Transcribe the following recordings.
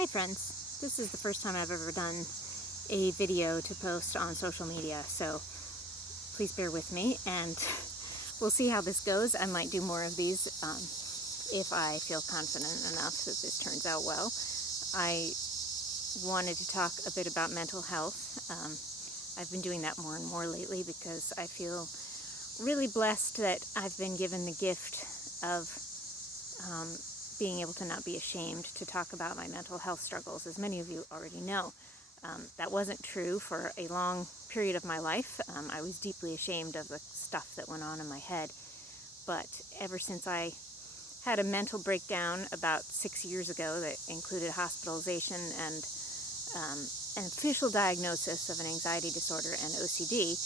Hi friends, this is the first time I've ever done a video to post on social media, so please bear with me and we'll see how this goes. I might do more of these if I feel confident enough that this turns out well. I wanted to talk a bit about mental health. I've been doing that more and more lately because I feel really blessed that I've been given the gift of being able to not be ashamed to talk about my mental health struggles, as many of you already know. That wasn't true for a long period of my life. I was deeply ashamed of the stuff that went on in my head, but ever since I had a mental breakdown about 6 years ago that included hospitalization and an official diagnosis of an anxiety disorder and OCD,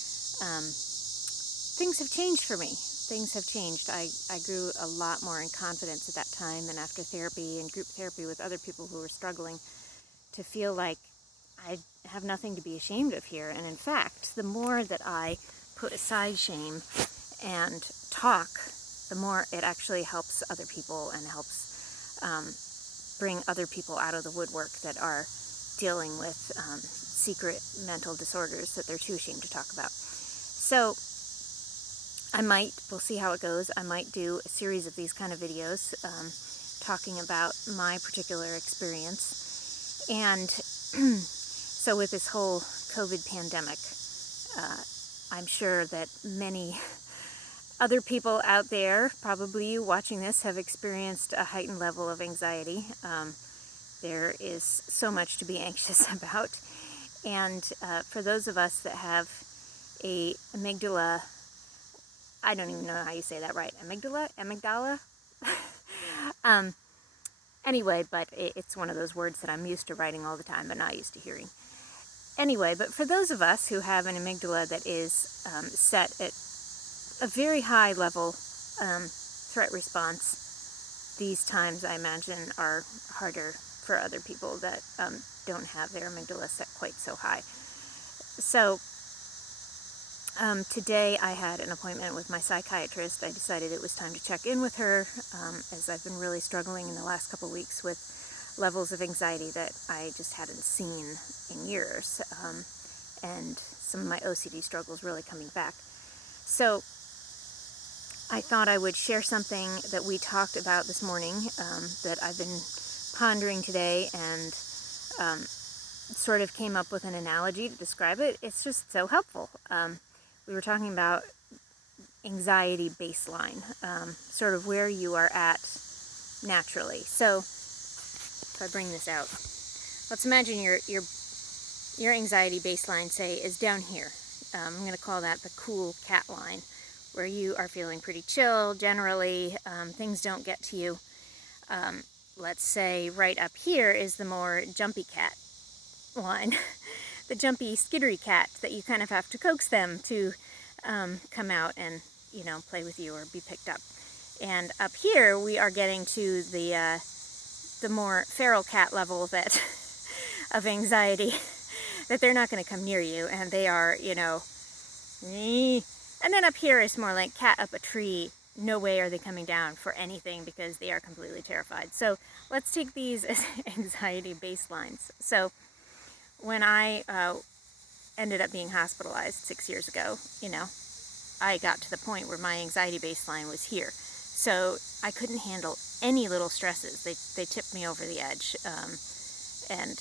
things have changed for me. Things have changed. I grew a lot more in confidence at that time, and after therapy and group therapy with other people who were struggling, to feel like I have nothing to be ashamed of here. And in fact, the more that I put aside shame and talk, the more it actually helps other people and helps bring other people out of the woodwork that are dealing with secret mental disorders that they're too ashamed to talk about. So we'll see how it goes, I might do a series of these kind of videos talking about my particular experience. And so with this whole COVID pandemic, I'm sure that many other people out there, probably you watching this, have experienced a heightened level of anxiety. There is so much to be anxious about. And for those of us that have a amygdala, I don't even know how you say that right. Amygdala? Anyway, but it's one of those words that I'm used to writing all the time, but not used to hearing. Anyway, but for those of us who have an amygdala that is set at a very high level threat response, these times, I imagine, are harder for other people that don't have their amygdala set quite so high. So today I had an appointment with my psychiatrist. I decided it was time to check in with her, as I've been really struggling in the last couple weeks with levels of anxiety that I just hadn't seen in years, and some of my OCD struggles really coming back. So I thought I would share something that we talked about this morning, that I've been pondering today, and sort of came up with an analogy to describe it. It's just so helpful. We were talking about anxiety baseline, sort of where you are at naturally. So if I bring this out, let's imagine your anxiety baseline, say, is down here. I'm going to call that the cool cat line, where you are feeling pretty chill generally. Things don't get to you. Let's say right up here is the more jumpy cat line. The jumpy, skittery cat that you kind of have to coax them to come out and, play with you or be picked up. And up here we are getting to the more feral cat level that of anxiety, that they're not going to come near you, and they are, and then up here is more like cat up a tree. No way are they coming down for anything because they are completely terrified. So let's take these as anxiety baselines. So when I ended up being hospitalized 6 years ago, I got to the point where my anxiety baseline was here. So I couldn't handle any little stresses. They tipped me over the edge, and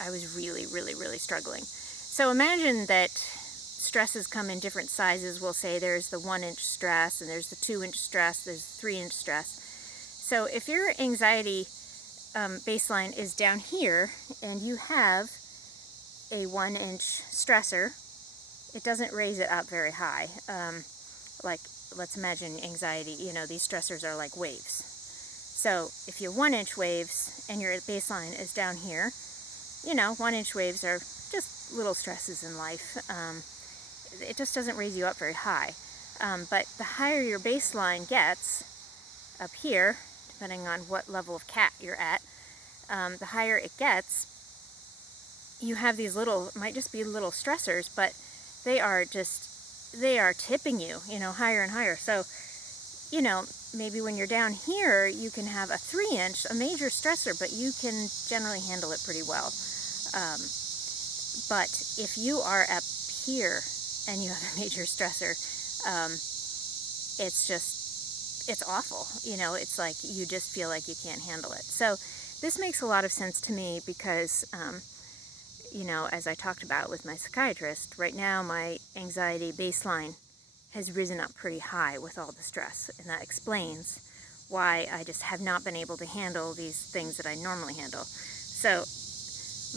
I was really, really, really struggling. So imagine that stresses come in different sizes. We'll say there's the 1-inch stress, and there's the 2-inch stress, there's the 3-inch stress. So if your anxiety baseline is down here, and you have a 1-inch stressor, it doesn't raise it up very high. Like, let's imagine anxiety, these stressors are like waves. So if you have 1-inch waves and your baseline is down here, 1-inch waves are just little stresses in life. It just doesn't raise you up very high. But the higher your baseline gets up here, depending on what level of cat you're at, the higher it gets, you have these might just be little stressors, but they are tipping you, higher and higher. So you know, maybe when you're down here, you can have a 3-inch, a major stressor, but you can generally handle it pretty well. But if you are up here and you have a major stressor, it's awful. You know, it's like you just feel like you can't handle it. So this makes a lot of sense to me because, you know, as I talked about with my psychiatrist, right now my anxiety baseline has risen up pretty high with all the stress, and that explains why I just have not been able to handle these things that I normally handle. So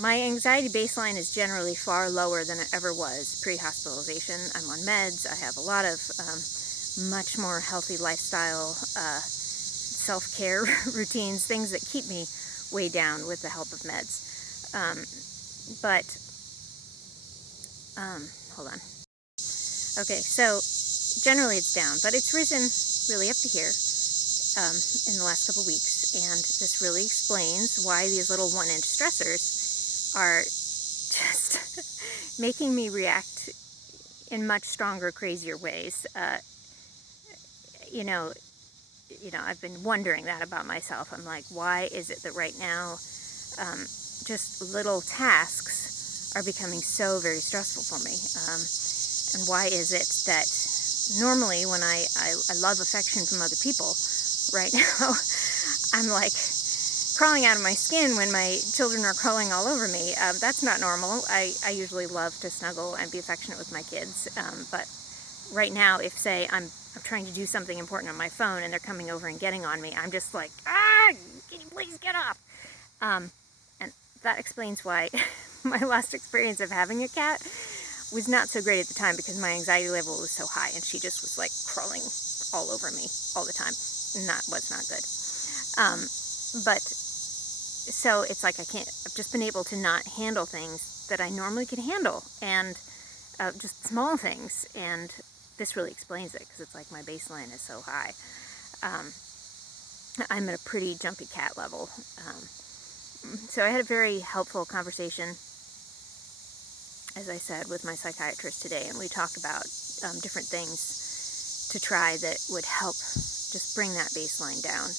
my anxiety baseline is generally far lower than it ever was pre-hospitalization. I'm on meds. I have a lot of much more healthy lifestyle, self-care routines, things that keep me way down with the help of meds. Hold on. Okay, so generally it's down, but it's risen really up to here in the last couple weeks, and this really explains why these little 1-inch stressors are just making me react in much stronger, crazier ways. You know, I've been wondering that about myself. I'm like, why is it that right now just little tasks are becoming so very stressful for me? And why is it that normally when I love affection from other people, right now I'm like crawling out of my skin when my children are crawling all over me. That's not normal. I usually love to snuggle and be affectionate with my kids, but right now, if say I'm trying to do something important on my phone and they're coming over and getting on me, I'm just like, can you please get off? And that explains why my last experience of having a cat was not so great at the time, because my anxiety level was so high and she just was like crawling all over me all the time. And that was not good. But so it's like I've just been able to not handle things that I normally could handle, and just small things, and this really explains it, because it's like my baseline is so high. I'm at a pretty jumpy cat level. So I had a very helpful conversation, as I said, with my psychiatrist today, and we talked about different things to try that would help just bring that baseline down.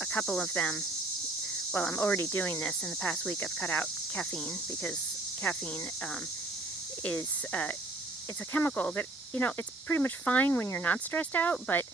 A couple of them, well, I'm already doing this. In the past week, I've cut out caffeine, because caffeine it's a chemical that, it's pretty much fine when you're not stressed out, but